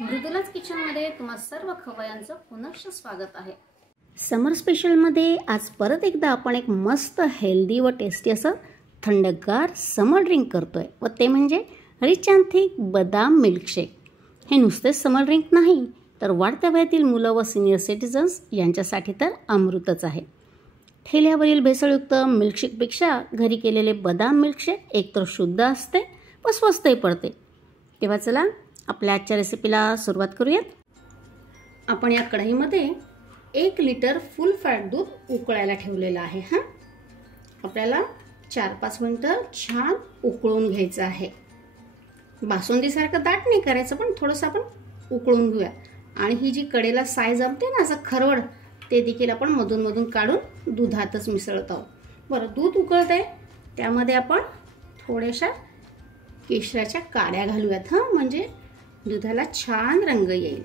मृदुलाच किचनमध्ये तुम्हा सर्व खवयांचं पुनश्च स्वागत आहे। समर स्पेशलमध्ये आज परत एकदा आपण एक मस्त हेल्दी व टेस्टी असं थंडगार समर ड्रिंक करतोय व ते म्हणजे रिच अँड थिक बदाम मिल्कशेक। हे नुसतेच समर ड्रिंक नाही तर वाढत्या वयातील मुलं व सिनियर सिटीजन्स यांच्यासाठी तर अमृतच आहे। ठेल्यावरील भेसळयुक्त मिल्कशेकपेक्षा घरी केलेले बदाम मिल्कशेक एकतर शुद्ध असते व स्वस्तही पडते। तेव्हा चला आपल्या आजच्या रेसिपीला सुरुवात करूयात। आपण या कढईमध्ये 1 लिटर फुल फॅट दूध उकळायला ठेवलेलं आहे। आपल्याला 4-5 मिनिटं छान उकळून घ्यायचं आहे। बासुंदीसारखं दाट नाही करायचं, पण थोडंसं आपण उकळून घेऊया। आणि ही जी कडेला साय जमते ना असं खरवड, ते देखील आपण मधून मधून काढून दुधातच मिसळत आहोत। बरं, दूध उकळत आहे त्यामध्ये आपण थोड्याशा केशराच्या काड्या घालूयात म्हणजे दुधाला छान रंग येईल।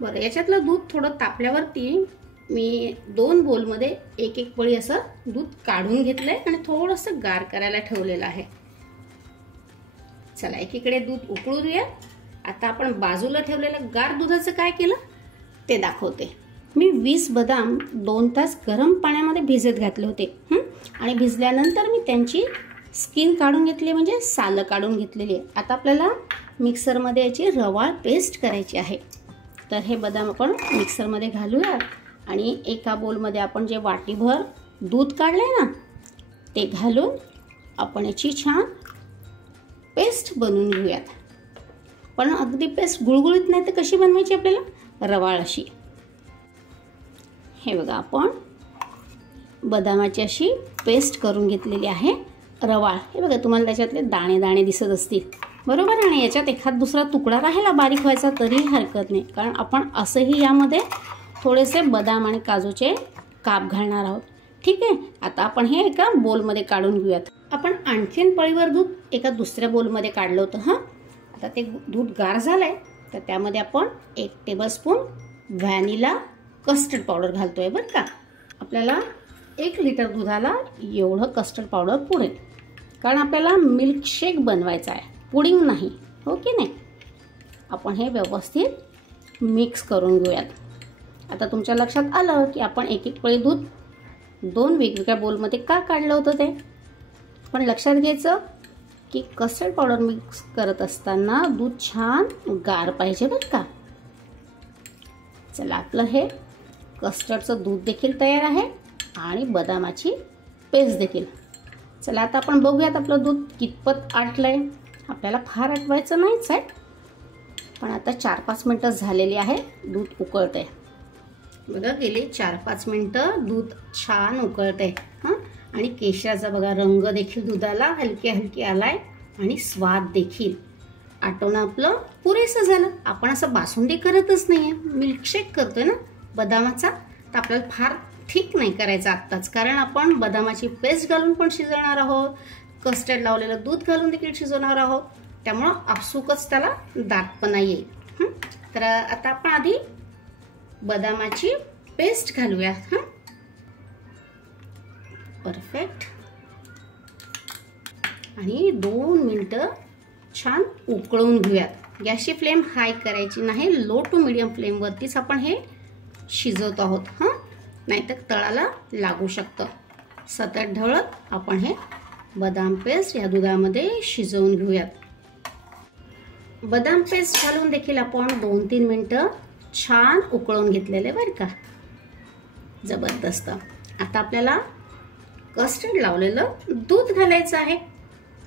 बरं, याच्यातलं दूध थोडं तापल्यावरती मी 2 बोलमध्ये एक पळी असं दूध काढून घेतलंय आणि थोडंसं गार करायला ठेवलेलं आहे। चला एकीकडे दूध उकळू देऊया। आता आपण बाजूला ठेवलेलं गार दुधाचं काय केलं ते दाखवते। मी 20 बदाम 2 तास गरम पाण्यामध्ये भिजत घातले होते आणि भिजल्यानंतर मी त्यांची स्किन काढून घेतली, म्हणजे सालं काढून घेतलेली आहे। आता आपल्याला मिक्सरमध्ये याची रवाळ पेस्ट करायची आहे। तर हे बदाम आपण मिक्सरमध्ये घालूया आणि एका बोलमध्ये आपण जे वाटीभर दूध काढले ना ते घालून आपण याची छान पेस्ट बनवून घेऊयात। पण अगदी पेस्ट गुळगुळीत नाही तर कशी बनवायची आपल्याला, रवाळ अशी। हे बघा, आपण बदामाची अशी पेस्ट करून घेतलेली आहे रवाळ। हे बघा, तुम्हाला त्याच्यातले दाणे दाणे दिसत असतील, बरोबर। आणि याच्यात एखाद दुसरा तुकडा राहिला बारीक व्हायचा तरी हरकत नाही, कारण आपण असंही यामध्ये थोडेसे बदाम आणि काजूचे काप घालणार आहोत। ठीक आहे, आता आपण हे एका बोलमध्ये काढून घेऊयात। आपण आणखीन पळीवर दूध एका दुसऱ्या बोलमध्ये काढलं होतं। आता ते दूध गार झालंय तर त्यामध्ये आपण 1 टेबलस्पून व्हॅनिला कस्टर्ड पावडर घालतोय बरं का। आपल्याला 1 लिटर दुधाला एवढं कस्टर्ड पावडर पुरेल, कारण आपल्याला मिल्कशेक बनवायचा आहे, पुडिंग नाही, हो की नाही। आपण हे व्यवस्थित मिक्स करून घेऊयात। आता तुमच्या लक्षात आलं की आपण एक पळी दूध 2 वेगवेगळ्या बोलमध्ये का काढलं होतं ते। पण लक्षात घ्यायचं की कस्टर्ड पावडर मिक्स करत असताना दूध छान गार पाहिजे बरं का। चला, आपलं हे कस्टर्डचं दूध देखील तयार आहे आणि बदामाची पेस्ट देखील। चला आता आपण बघूयात आपलं दूध कितपत आटलंय। आपल्याला फार आटवायचं नाहीच आहे, पण आता 4-5 मिनिटं झालेली आहे, दूध उकळतंय बघा। गेले 4-5 मिनिटं दूध छान उकळतंय आणि केशराचा बघा रंग देखील दुधाला हलके आलाय आणि स्वाद देखील। आटवणं आपलं पुरेसं झालं। आपण असं बासुंदी करतच नाहीये, मिल्कशेक करतोय ना बदामाचा, तर आपल्याला फार ठीक नाही करायचं आत्ताच, कारण आपण बदामाची पेस्ट घालून पण शिजवणार आहोत, कस्टर्ड लावलेलं दूध घालून देखील शिजवणार आहोत, त्यामुळं आपसुकच त्याला दाटपणा येईल। तर आता आपण आधी बदामाची पेस्ट घालूया। परफेक्ट। आणि 2 मिनिटं छान उकळून घेऊयात। गॅसची फ्लेम हाय करायची नाही, लो टू मीडियम फ्लेमवरतीच आपण हे शिजवत आहोत नाहीतर तळाला लागू शकतं। सतत ढवळत आपण हे बदाम पेस्ट या दुधामध्ये शिजवून घेऊयात। बदाम पेस्ट घालून देखील आपण 2-3 मिनिटं छान उकळून घेतलेले बरं का, जबरदस्त। आता आपल्याला कस्टर्ड लावलेलं दूध घालायचं आहे।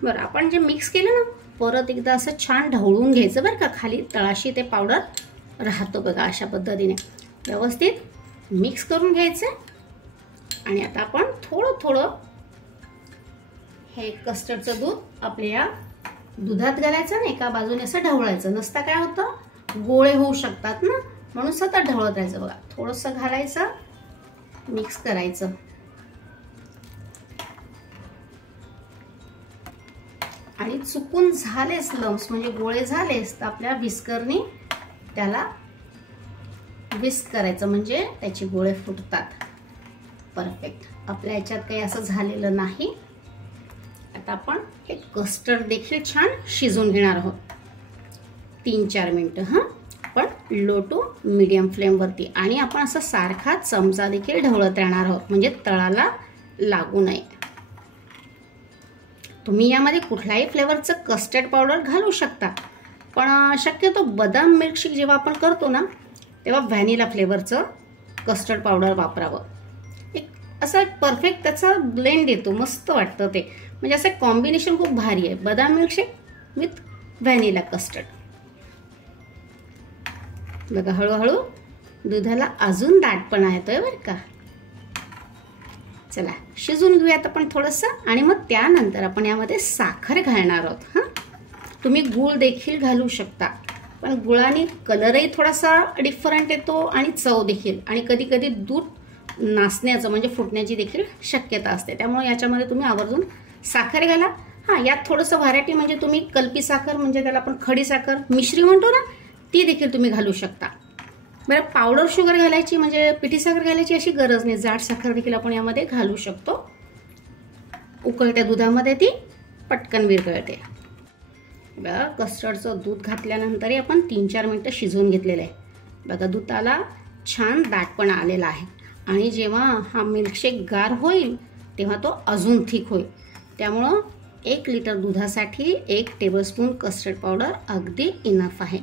बरं, आपण जे मिक्स केलं ना परत एकदा असं छान ढवळून घ्यायचं बरं का, खाली तळाशी ते पावडर राहतो बघा। अशा पद्धतीने व्यवस्थित मिक्स करून घ्यायचं आणि आता आपण थोडं हे कस्टर्डचं दूध आपल्या दुधात घालायचं आणि एका बाजूने असं ढवळायचं। नसता काय होतं, गोळे होऊ शकतात ना, म्हणून सतत ढवळत राहायचं बघा। थोडंसं घालायचं, मिक्स करायचं आणि चुकून झालेच लम्स म्हणजे गोळे झालेच तर आपल्या विस्करनी त्याला विस्क करायचं, म्हणजे त्याचे गोळे फुटतात। परफेक्ट, आपल्या याच्यात काही असं झालेलं नाही। आता आपण हे कस्टर्ड देखील छान शिजवून घेणार आहोत। 3-4 मिनिटं हां, पण लो टू मीडियम फ्लेमवरती. आणि आपण असं सारखा चमचा देखील ढवळत राहणार आहोत म्हणजे तळाला लागू नये. तुम्ही यामध्ये कुठल्याही फ्लेवरचं कस्टर्ड पावडर घालू शकता, पण शक्यतो बदाम मिल्कशेक जेव्हा आपण करतो ना तेव्हा व्हॅनिला फ्लेवरचं कस्टर्ड पावडर वापरावं. असा एक परफेक्ट त्याचा ब्लेंड येतो, मस्त वाटतं ते. म्हणजे असं कॉम्बिनेशन खूप भारी आहे, बदाम मिल्कशेक विथ व्हॅनिला कस्टर्ड. बघा हळूहळू दुधाला अजून दाटपणा येतोय बरं का. चला शिजून घेऊयात आपण थोडंसं आणि मग त्यानंतर आपण यामध्ये साखर घालणार आहोत. हां, तुम्ही गूळ देखील घालू शकता, पण गुळाने कलरही थोडासा डिफरंट येतो आणि चव देखील, आणि कधी कधी दूध नासण्याचं म्हणजे फुटण्याची देखील शक्यता असते. त्यामुळे याच्यामध्ये तुम्ही आवर्जून साखर घाला. हां, यात थोडंसं व्हरायटी म्हणजे तुम्ही कल्पी साखर म्हणजे त्याला आपण खडी साखर मिश्री म्हणतो ना, ती देखील तुम्ही घालू शकता. बरं, पावडर शुगर घालायची म्हणजे पिठी साखर घालायची अशी गरज नाही, जाड साखर देखील आपण यामध्ये घालू शकतो. उकळत्या दुधामध्ये ती पटकन विरघळते. बघा कस्टर्डचं दूध घातल्यानंतरही आपण 3-4 मिनिटं शिजवून घेतलेलं आहे. बघा दुधाला छान दाटपणा आलेला आहे आणि जेव्हा हा मिल्कशेक गार होईल तेव्हा तो अजून थिक होईल. त्यामुळं 1 लिटर दुधासाठी 1 टेबलस्पून कस्टर्ड पावडर अगदी इनफ आहे.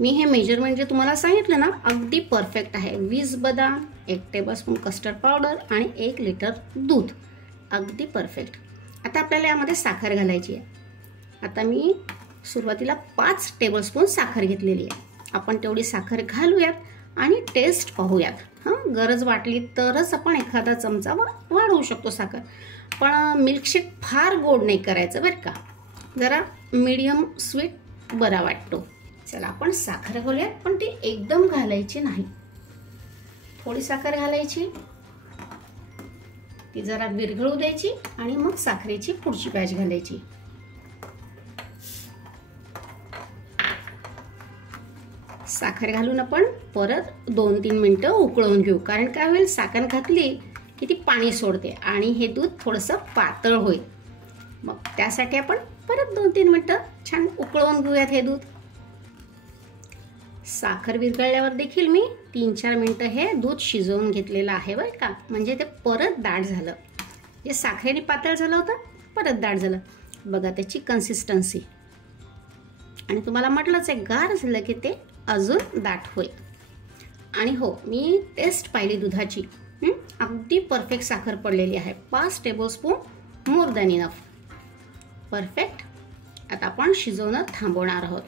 मी हे मेजरमेंट जे तुम्हाला सांगितलं ना अगदी परफेक्ट आहे. 20 बदाम, 1 टेबलस्पून कस्टर्ड पावडर आणि 1 लिटर दूध, अगदी परफेक्ट. आता आपल्याला यामध्ये साखर घालायची आहे. आता मी सुरुवातीला 5 टेबलस्पून साखर घेतलेली आहे. आपण तेवढी साखर घालूयात आणि टेस्ट पाहूयात. हां, गरज वाटली तरच आपण एखादा चमचा वाढवू शकतो साखर, पण मिल्कशेक फार गोड नाही करायचं बरं का, जरा मीडियम स्वीट बरा वाटतो. चला आपण साखर घालूयात, पण ती एकदम घालायची नाही. थोडी साखर घालायची, ती जरा विरघळू द्यायची आणि मग साखरेची पुढची बॅच घालायची. साखर घालून आपण परत 2-3 मिनिटं उकळवून घेऊ, कारण काय होईल साखर घातली की ती पाणी सोडते आणि हे दूध थोडंसं पातळ होईल. मग त्यासाठी आपण परत 2-3 मिनिटं छान उकळवून घेऊयात हे दूध. साखर विरघळल्यावर देखील मी 3-4 मिनिटं हे दूध शिजवून घेतलेलं आहे बरं का, म्हणजे ते परत दाट झालं. जे साखरेने पातळ झालं होतं परत दाट झालं. बघा त्याची कन्सिस्टन्सी, आणि तुम्हाला म्हटलंच आहे गार झालं की ते अजून दाट होईल. आणि हो, मी टेस्ट पाहिली दुधाची, अगदी परफेक्ट साखर पडलेली आहे. 5 tablespoon more than enough, perfect. आता आपण शिजवणं थांबवणार आहोत.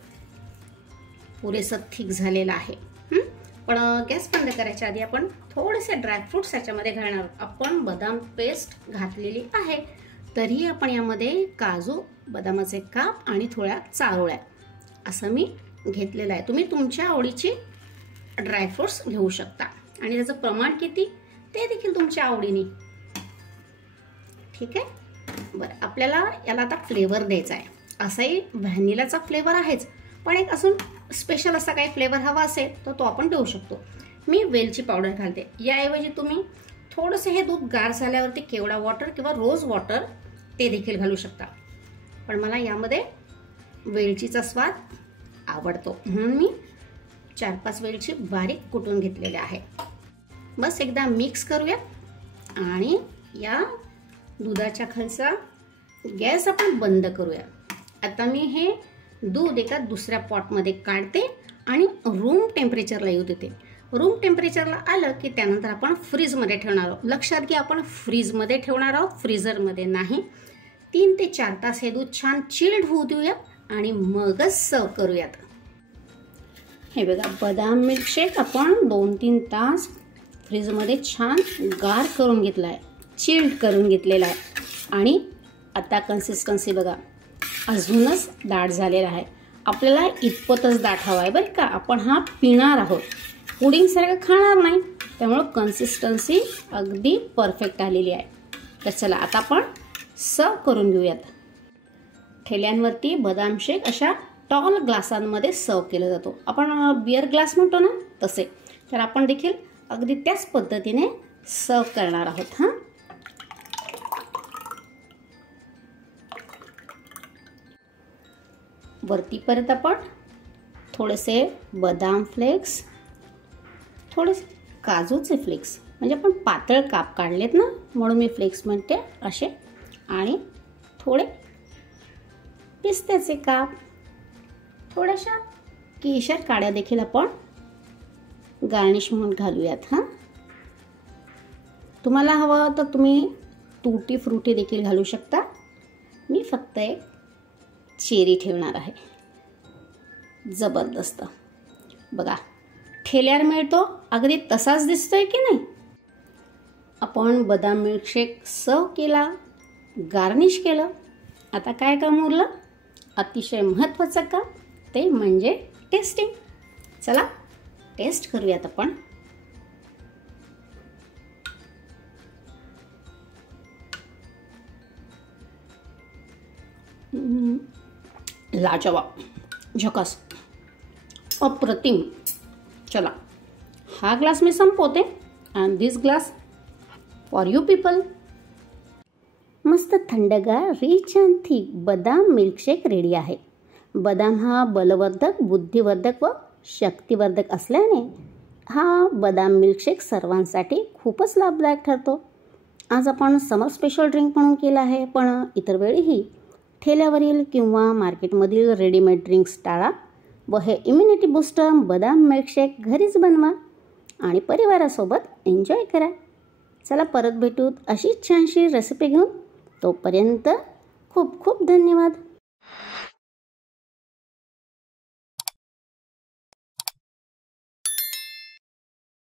पुरेसं थिक झालेलं आहे. पण गॅस बंद करायच्या आधी आपण थोडेसे ड्रायफ्रुट्स याच्यामध्ये घालणार आहोत. आपण बदाम पेस्ट घातलेली आहे, तरीही आपण यामध्ये काजू, बदामाचे काप आणि थोड्या चारोळ्या असं मी घेतलेलं आहे. तुम्ही तुमच्या आवडीची ड्रायफ्रुट्स घेऊ शकता आणि त्याचं प्रमाण किती ते देखील तुमच्या आवडीने. ठीक आहे. बरं, आपल्याला याला आता फ्लेवर द्यायचा आहे. असाही व्हॅनिलाचा फ्लेवर आहेच, पण एक अजून स्पेशल असा काही फ्लेवर हवा असेल तर तो आपण देऊ शकतो. मी वेलची पावडर घालते. याऐवजी तुम्ही थोडंसं हे दूध गार झाल्यावरती केवडा वॉटर किंवा रोज वॉटर ते देखील घालू शकता, पण मला यामध्ये वेलचीचा स्वाद आवडतो म्हणून मी 4-5 वेलची बारीक कुटून घेतलेल्या आहे. बस एकदा मिक्स करूया आणि या दुधाच्या खालचा गॅस आपण बंद करूया. आता मी हे दूध एका दुसऱ्या पॉटमध्ये काढते आणि रूम टेम्परेचरला येऊ देते. रूम टेम्परेचरला आलं की त्यानंतर आपण फ्रीजमध्ये ठेवणार आहोत. लक्षात घ्या, आपण फ्रीजमध्ये ठेवणार आहोत, फ्रीझरमध्ये नाही. 3 ते 4 तास हे दूध छान चिल्ड होऊ देऊयात आणि मगच सर्व करूयात. हे बघा, बदाम मिल्कशेक आपण 2-3 तास फ्रीजमध्ये छान गार करून घेतला आहे, चिल्ड करून घेतलेला आहे. आणि आता कन्सिस्टन्सी बघा, अजूनच दाट झालेला आहे. आपल्याला इतपतच दाट हवा आहे बरं का. आपण हा पिणार आहोत, पुडिंगसारखं खाणार नाही, त्यामुळं कन्सिस्टन्सी अगदी परफेक्ट आलेली आहे. तर चला आता आपण सर्व करून घेऊयात. ठेल्यांवरती बदाम शेक अशा टॉल ग्लासांमध्ये सर्व केला जातो. आपण बिअर ग्लास म्हणतो ना तसे. तर आपण देखील अगदी त्याच पद्धतीने सर्व करणार आहोत. हां, वरती परत आपण थोडेसे बदाम फ्लेक्स, थोडेसे काजूचे फ्लेक्स, म्हणजे आपण पातळ काप काढलेत ना म्हणून मी फ्लेक्स म्हणते असे, आणि थोडे पिस्त्याचे काप, थोड्याशा केशर काड्या देखील आपण गार्निश म्हणून घालूयात. हां, तुम्हाला हवं तर तुम्ही तुटी फ्रुटी देखील घालू शकता. मी फक्त एक चेरी ठेवणार आहे. जबरदस्त बघा, ठेल्यावर मिळतो अगदी तसाच दिसतोय की नाही. आपण बदाम मिल्कशेक सर्व केला, गार्निश केलं. आता काय काम उरलं? अतिशय महत्त्वाचं काम, ते म्हणजे टेस्टिंग. चला टेस्ट करूयात आपण. लाजवाब, झकास, अप्रतिम. चला हा ग्लास मी संपवते and this glass for you people. मस्त थंडगार रिच अँड थिक बदाम मिल्कशेक रेडी आहे. बदाम हा बलवर्धक, बुद्धिवर्धक व शक्तिवर्धक असल्याने हा बदाम मिल्कशेक सर्वांसाठी खूपच लाभदायक ठरतो. आज आपण समर स्पेशल ड्रिंक म्हणून केला आहे, पण इतर वेळीही ठेल्यावरील किंवा मार्केटमधील रेडीमेड ड्रिंक्स टाळा व हे इम्युनिटी बूस्टर बदाम मिल्कशेक घरीच बनवा आणि परिवारासोबत एन्जॉय करा. चला परत भेटूत अशीच छानशी रेसिपी घेऊन. तोपर्यंत खूप खूप धन्यवाद.